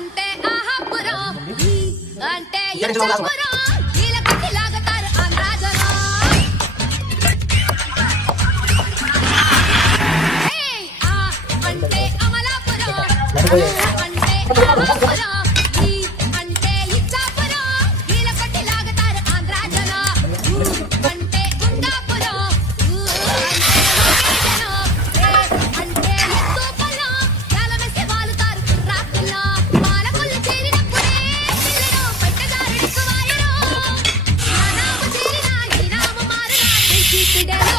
అంటే ఆహాపురం అంటే ఇచ్చాపురం నీలకట్టి లాగతారు ఆంధ్రాజనం అంటే అమలాపురం అంటే ఆహాపురం అంటే ఇచ్చాపురం నీలకట్టి లాగతారు ఆంధ్రాజనం అంటే గుండాపురం అంటే ఎత్తుపల్లం చాలమేసి వాలుతారు రాత్రుల్లో పాలకొల్లు చేరినప్పుడే పిల్లలు పట్టదారుడికి వాయరు నానాము చేరినా ఈ నాము మారునా